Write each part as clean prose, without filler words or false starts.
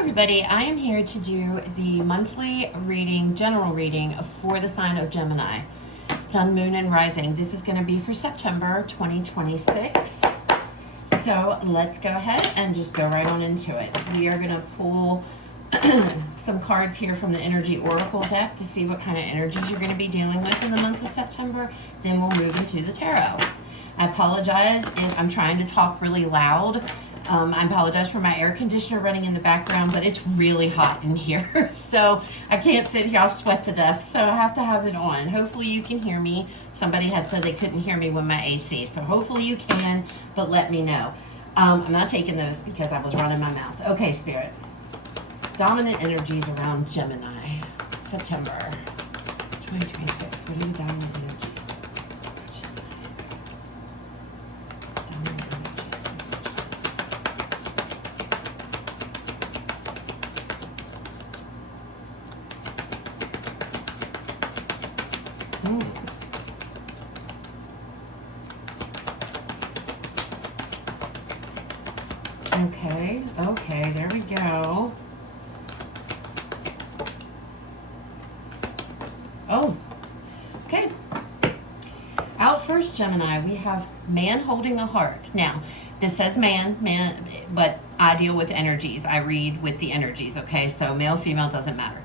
everybody, I am here to do the monthly reading, general reading for the sign of Gemini, Sun, Moon, and Rising. This is going to be for September 2026. So let's go ahead and just go right on into it. We are going to pull some cards here from the Energy Oracle deck to see what kind of energies you're going to be dealing with in the month of September. Then we'll move into the tarot. I apologize if I'm trying to talk really loud. I apologize for my air conditioner running in the background, but it's really hot in here. So I can't sit here, I'll sweat to death. So I have to have it on. Hopefully you can hear me. Somebody had said they couldn't hear me with my AC. So hopefully you can, but let me know. I'm not taking those because I was running my mouth. Okay, Spirit. Dominant energies around Gemini, September 2026. What are the dominant energies? Okay, there we go. Oh, okay. Out first, Gemini, we have man holding a heart. Now, this says man, but I deal with energies. I read with the energies, okay? So male, female, doesn't matter.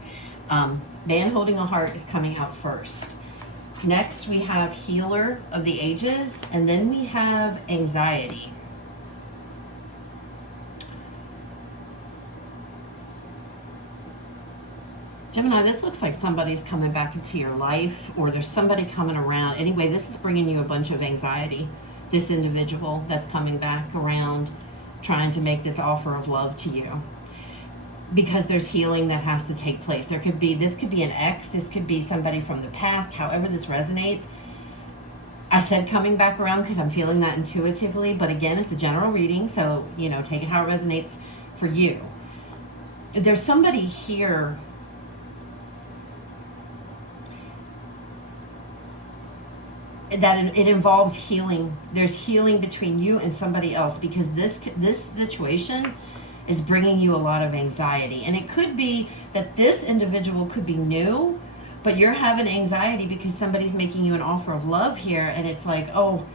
Man holding a heart is coming out first. Next, we have healer of the ages, and then we have anxiety. Gemini, this looks like somebody's coming back into your life, or there's somebody coming around. Anyway, this is bringing you a bunch of anxiety. This individual that's coming back around, trying to make this offer of love to you. Because there's healing that has to take place. This could be an ex, this could be somebody from the past, however this resonates. I said coming back around because I'm feeling that intuitively, but again, it's a general reading, so, take it how it resonates for you. There's somebody here that it involves healing. There's healing between you and somebody else because this situation is bringing you a lot of anxiety. And it could be that this individual could be new, but you're having anxiety because somebody's making you an offer of love here, and it's like, oh,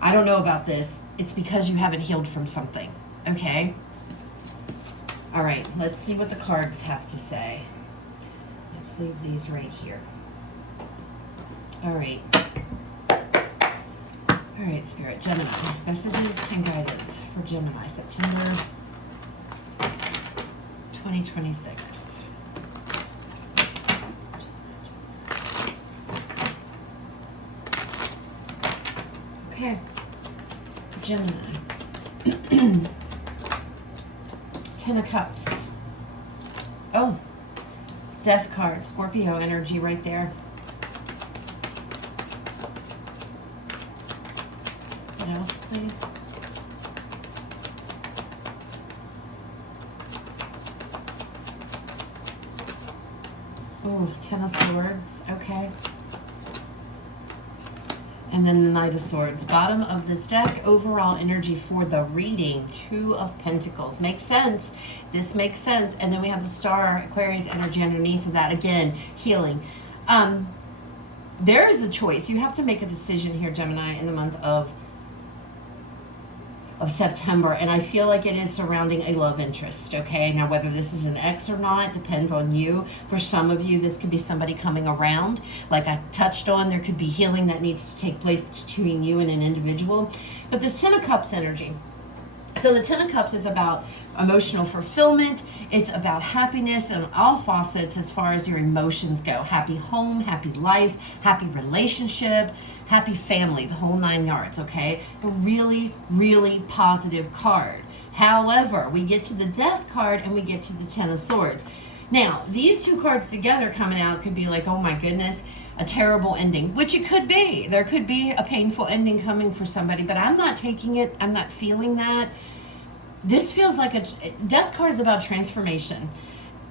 I don't know about this. It's because you haven't healed from something, okay? All right, let's see what the cards have to say. Let's leave these right here. All right. All right, Spirit, Gemini, messages and guidance for Gemini, September 2026. Okay, Gemini. Ten of Cups. Oh, Death card, Scorpio energy right there. What else, please? Oh, Ten of Swords, okay. And then the Knight of Swords. Bottom of this deck, overall energy for the reading, Two of Pentacles. Makes sense. This makes sense. And then we have the Star, Aquarius energy underneath of that. Again, healing. There is a choice. You have to make a decision here, Gemini, in the month of September, and I feel like it is surrounding a love interest, okay? Now, whether this is an ex or not depends on you. For some of you, this could be somebody coming around. Like I touched on, there could be healing that needs to take place between you and an individual. But this Ten of Cups energy, so the Ten of Cups is about emotional fulfillment. It's about happiness and all facets as far as your emotions go. Happy home, happy life, happy relationship, happy family, the whole 9 yards, okay? A really, really positive card. However, we get to the Death card and we get to the Ten of Swords. Now, these two cards together coming out could be like, oh my goodness, a terrible ending, which it could be. There could be a painful ending coming for somebody, but I'm not taking it. I'm not feeling that. This feels like a Death card is about transformation.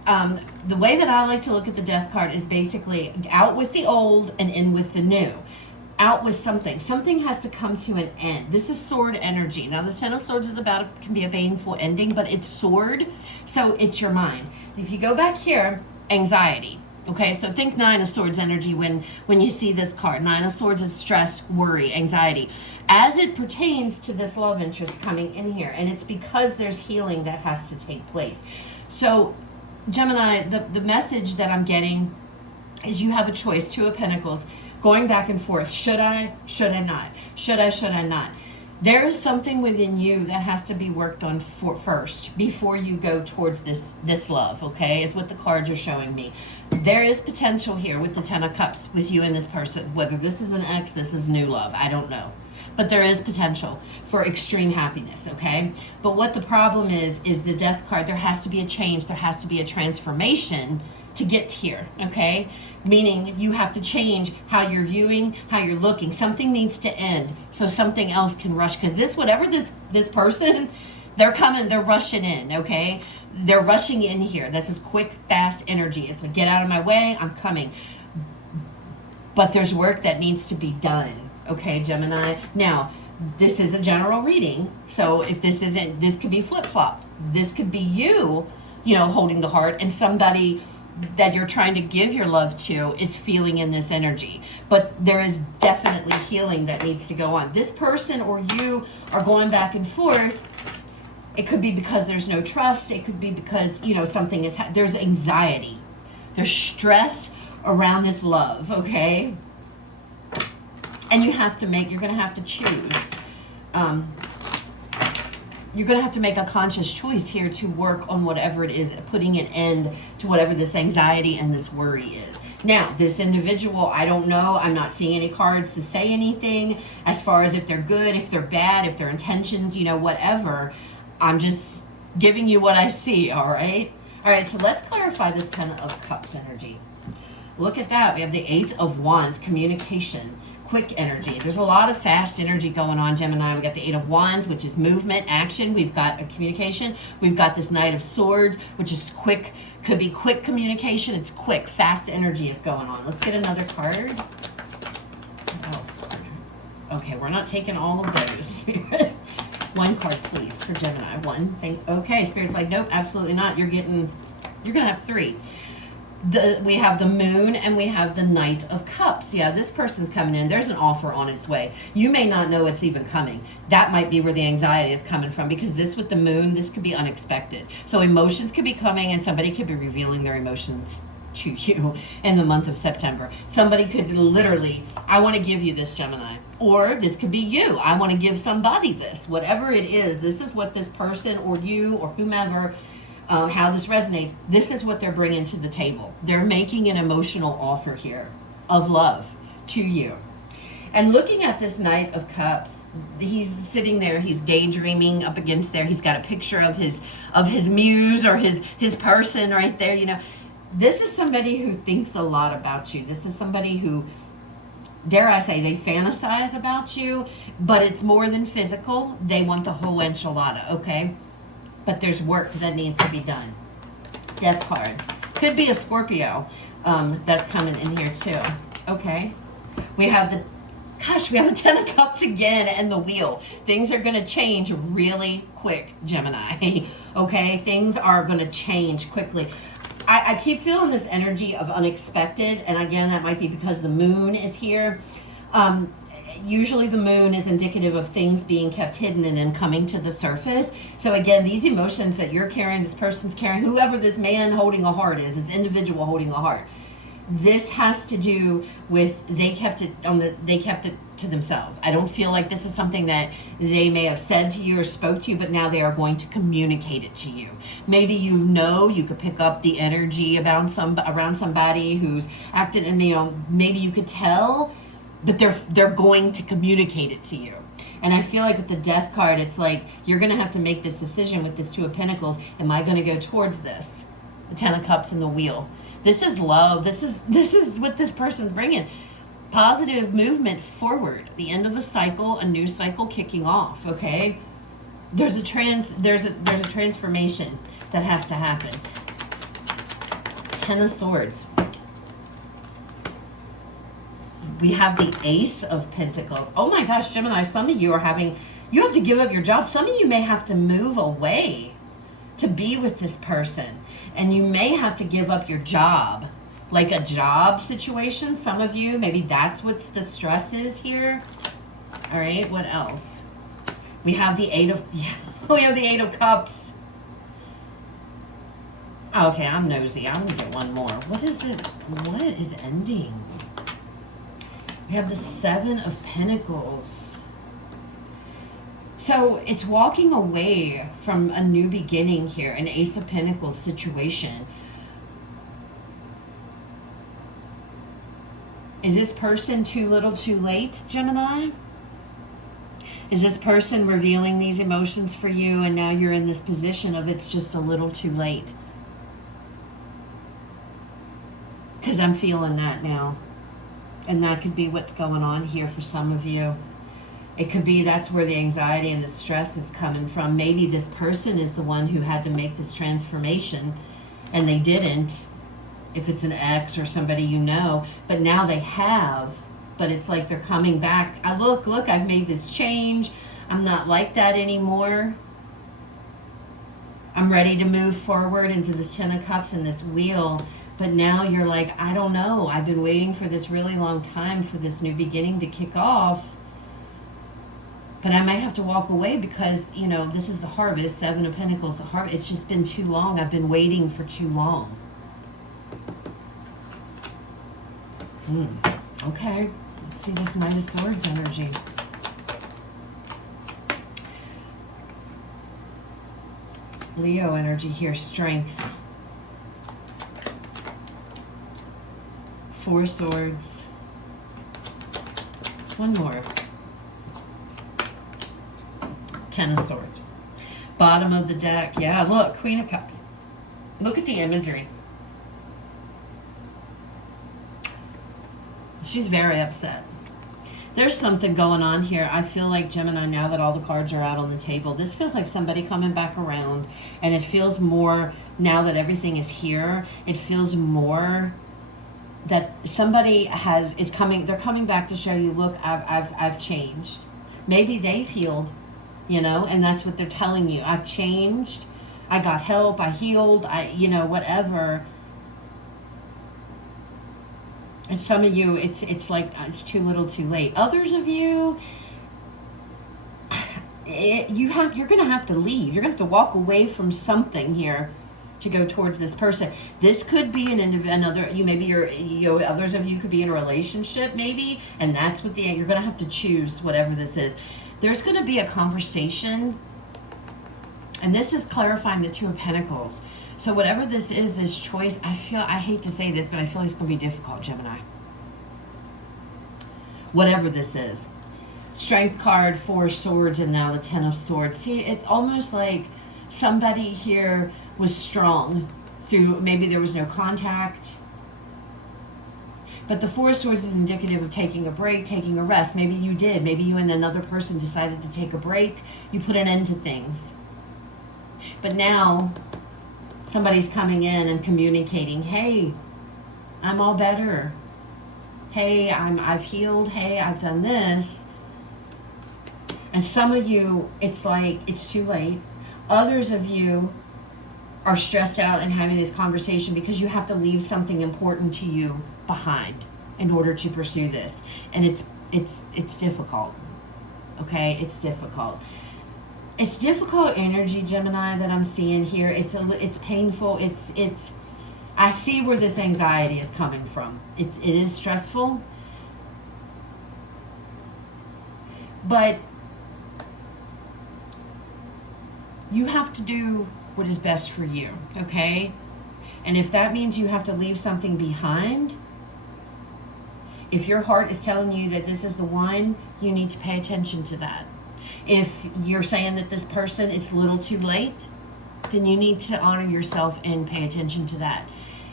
The way that I like to look at the Death card is basically out with the old and in with the new. out with something. Something has to come to an end. This is sword energy. Now the Ten of Swords is about, can be a painful ending, but it's sword, so it's your mind. If you go back here, anxiety. Okay, so think Nine of Swords energy when you see this card. Nine of Swords is stress, worry, anxiety. As it pertains to this love interest coming in here, and it's because there's healing that has to take place. So Gemini, the message that I'm getting is you have a choice. Two of Pentacles, going back and forth. Should I not? Should I not? There is something within you that has to be worked on first before you go towards this love, okay, is what the cards are showing me. There is potential here with the Ten of Cups with you and this person. Whether this is an ex, this is new love, I don't know. But there is potential for extreme happiness, okay? But what the problem is the Death card. There has to be a change. There has to be a transformation to get here, okay? Meaning you have to change how you're viewing, how you're looking. Something needs to end so something else can rush. Because whatever this person, they're coming, they're rushing in, okay? They're rushing in here. That's this quick, fast energy. It's like, get out of my way, I'm coming. But there's work that needs to be done, okay, Gemini? Now, this is a general reading, so if this isn't, this could be flip-flopped. This could be you holding the heart, and somebody that you're trying to give your love to is feeling in this energy. But there is definitely healing that needs to go on. This person or you are going back and forth. It could be because there's no trust. It could be because, something is, there's anxiety. There's stress around this love, okay? And you're going to have to choose. You're going to have to make a conscious choice here to work on whatever it is, putting an end to whatever this anxiety and this worry is. Now, this individual, I don't know. I'm not seeing any cards to say anything as far as if they're good, if they're bad, if their intentions, whatever. I'm just giving you what I see, all right? All right, so let's clarify this Ten of Cups energy. Look at that. We have the Eight of Wands, communication. Quick energy. There's a lot of fast energy going on, Gemini. We got the Eight of Wands, which is movement, action. We've got a communication. We've got this Knight of Swords, which is quick. Could be quick communication. It's quick, fast energy is going on. Let's get another card. What else? Okay, we're not taking all of those. One card, please, for Gemini. One thing. Okay, Spirit's like, nope, absolutely not. You're gonna have three. We have the Moon and we have the Knight of Cups. Yeah, this person's coming in. There's an offer on its way. You may not know it's even coming. That might be where the anxiety is coming from, because this with the Moon, this could be unexpected. So emotions could be coming, and somebody could be revealing their emotions to you in the month of September. Somebody could literally, I want to give you this, Gemini. Or this could be you. I want to give somebody this. Whatever it is, this is what this person or you or whomever, how this resonates, this is what they're bringing to the table. They're making an emotional offer here of love to you. And looking at this Knight of Cups, he's sitting there, he's daydreaming up against there. He's got a picture of his muse or his person right there. This is somebody who thinks a lot about you. This is somebody who, dare I say, they fantasize about you, but it's more than physical. They want the whole enchilada, okay? But there's work that needs to be done. Death card. Could be a Scorpio that's coming in here too. Okay. We have the Ten of Cups again and the Wheel. Things are going to change really quick, Gemini. Okay? Things are going to change quickly. I keep feeling this energy of unexpected. And again, that might be because the Moon is here. Usually the Moon is indicative of things being kept hidden and then coming to the surface. So again, these emotions that you're carrying, this person's carrying, whoever this man holding a heart is, this individual holding a heart, this has to do with they kept it to themselves. I don't feel like this is something that they may have said to you or spoke to you, but now they are going to communicate it to you. Maybe you could pick up the energy around somebody who's acting, and maybe you could tell, but they're going to communicate it to you. And I feel like with the Death card, it's like you're going to have to make this decision with this Two of Pentacles. Am I going to go towards this? The Ten of Cups and the Wheel. This is love. This is what this person's bringing. Positive movement forward. The end of a cycle, a new cycle kicking off, okay? There's a transformation that has to happen. We have the Ace of Pentacles. Oh my gosh, Gemini, some of you are having, you have to give up your job. Some of you may have to move away to be with this person. And you may have to give up your job, like a job situation. Some of you, maybe that's what the stress is here. All right, what else? We have the Eight of, we have the Eight of Cups. Okay, I'm nosy. I'm gonna get one more. What is it? What is ending? We have the Seven of Pentacles. So it's walking away from a new beginning here, an Ace of Pentacles situation. Is this person too little too late, Gemini? Is this person revealing these emotions for you and now you're in this position of it's just a little too late? Because I'm feeling that now. And that could be what's going on here for some of you. It could be that's where the anxiety and the stress is coming from. Maybe this person is the one who had to make this transformation and they didn't. If it's an ex or somebody you know, but now they have. But it's like they're coming back. Look, I've made this change. I'm not like that anymore. I'm ready to move forward into this Ten of Cups and this wheel. But now you're like, I don't know. I've been waiting for this really long time for this new beginning to kick off. But I might have to walk away because, you know, this is the harvest, Seven of Pentacles, the harvest. It's just been too long. I've been waiting for too long. Okay. Let's see this Knight of Swords energy. Leo energy here, strength. Four Swords. One more. Ten of Swords. Bottom of the deck. Yeah, look, Queen of Cups. Look at the imagery. She's very upset. There's something going on here. I feel like, Gemini, now that all the cards are out on the table, this feels like somebody coming back around, and it feels more, now that everything is here, it feels more that somebody is coming, they're coming back to show you, look, I've changed. Maybe they've healed, you know, and that's what they're telling you. I've changed. I got help. I healed. You know, whatever. And some of you, it's like it's too little, too late. Others of you, you're going to have to leave. You're going to have to walk away from something here to go towards this person. This could be another. Others of you could be in a relationship, maybe, and that's what you're going to have to choose. Whatever this is, there's going to be a conversation, and this is clarifying the Two of Pentacles. So whatever this is, this choice, I hate to say this, but I feel like it's going to be difficult, Gemini. Whatever this is. Strength card, Four Swords, and now the Ten of Swords. See, it's almost like somebody here was strong through, maybe there was no contact. But the Four Swords is indicative of taking a break, taking a rest. Maybe you did. Maybe you and another person decided to take a break. You put an end to things. But now somebody's coming in and communicating, hey, I'm all better. Hey, I've healed. Hey, I've done this. And some of you, it's like it's too late. Others of you are stressed out and having this conversation because you have to leave something important to you behind in order to pursue this. And it's difficult. Okay, it's difficult. It's difficult energy, Gemini, that I'm seeing here. It's painful. It's I see where this anxiety is coming from. It is stressful. But you have to do what is best for you, okay? And if that means you have to leave something behind, if your heart is telling you that this is the one, you need to pay attention to that. If you're saying that this person, it's a little too late, then you need to honor yourself and pay attention to that.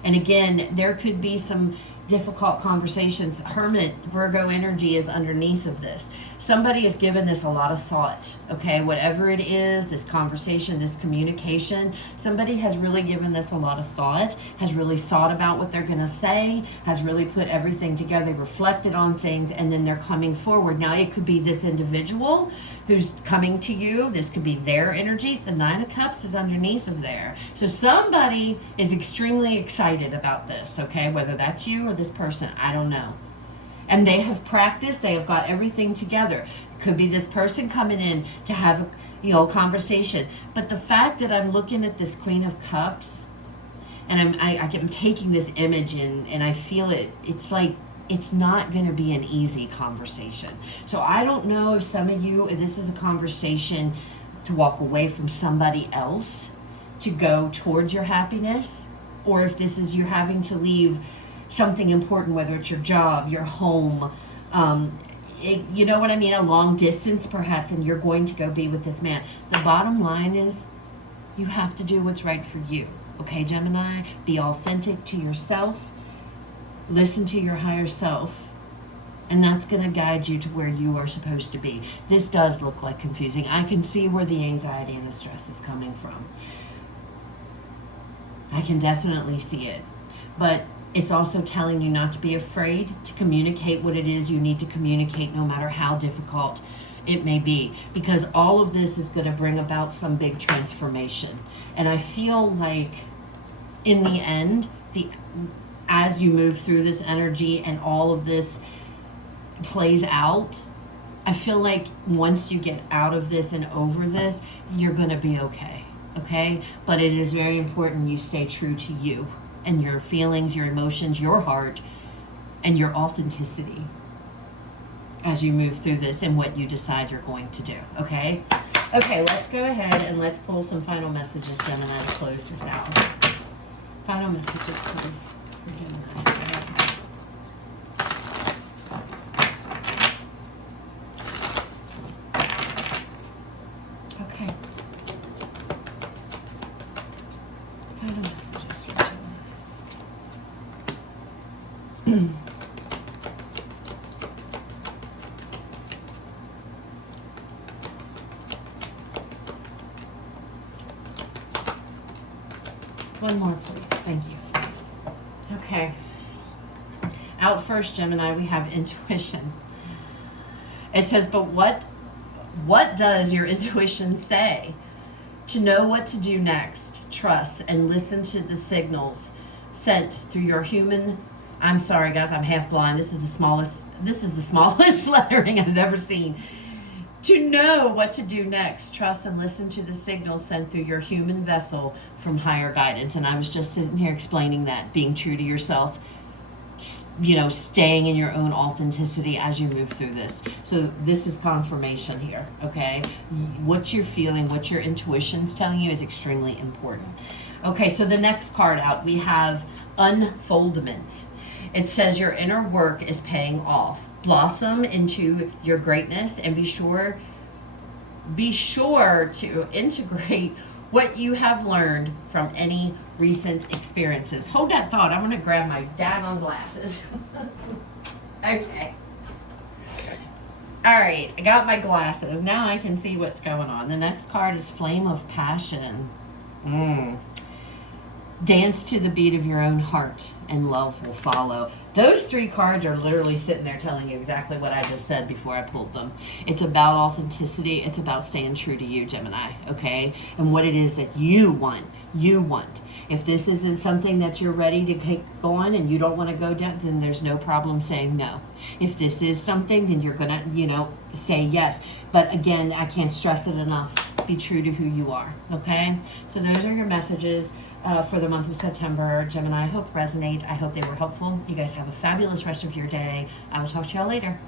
And again, there could be some, difficult conversations. Hermit, Virgo energy is underneath of this. Somebody has given this a lot of thought, okay? Whatever it is, this conversation, this communication, somebody has really given this a lot of thought, has really thought about what they're going to say, has really put everything together, reflected on things, and then they're coming forward. Now, it could be this individual who's coming to you. This could be their energy. The Nine of Cups is underneath of there. So somebody is extremely excited about this, okay? Whether that's you or this person, I don't know. And they have practiced, they have got everything together. Could be this person coming in to have a conversation. But the fact that I'm looking at this Queen of Cups, and I'm taking this image in, and I feel it's like it's not going to be an easy conversation. So I don't know if some of you, if this is a conversation to walk away from somebody else to go towards your happiness, or if this is you having to leave something important, whether it's your job, your home, you know what I mean, a long distance perhaps, and you're going to go be with this man. The bottom line is you have to do what's right for you. Okay, Gemini? Be authentic to yourself. Listen to your higher self. And that's going to guide you to where you are supposed to be. This does look like confusing. I can see where the anxiety and the stress is coming from. I can definitely see it. But it's also telling you not to be afraid to communicate what it is you need to communicate, no matter how difficult it may be. Because all of this is going to bring about some big transformation. And I feel like in the end, as you move through this energy and all of this plays out, I feel like once you get out of this and over this, you're going to be okay. Okay? But it is very important you stay true to you and your feelings, your emotions, your heart, and your authenticity as you move through this and what you decide you're going to do. Okay? Okay, let's go ahead and let's pull some final messages, Gemini, to close this out. Final messages, please, for Gemini. Okay. Final messages for Gemini. One more, please. Thank you. Okay. Out first, Gemini, we have intuition. It says, but what does your intuition say? To know what to do next, trust and listen to the signals sent through your human. I'm sorry, guys, I'm half blind. This is the smallest lettering I've ever seen. To know what to do next, trust and listen to the signals sent through your human vessel from higher guidance. And I was just sitting here explaining that, being true to yourself, staying in your own authenticity as you move through this. So this is confirmation here, okay? What you're feeling, what your intuition's telling you is extremely important. Okay, so the next card out, we have unfoldment. It says your inner work is paying off. Blossom into your greatness and be sure to integrate what you have learned from any recent experiences. Hold that thought. I'm going to grab my daggone glasses. Okay. All right. I got my glasses. Now I can see what's going on. The next card is Flame of Passion. Dance to the beat of your own heart and love will follow. Those three cards are literally sitting there telling you exactly what I just said before I pulled them. It's about authenticity. It's about staying true to you, Gemini, okay? And what it is that you want. If this isn't something that you're ready to get going and you don't want to go down, then there's no problem saying no. If this is something, then you're going to, say yes. But again, I can't stress it enough. Be true to who you are, okay? So those are your messages for the month of September, Gemini. I hope resonate. I hope they were helpful. You guys have a fabulous rest of your day. I will talk to y'all later.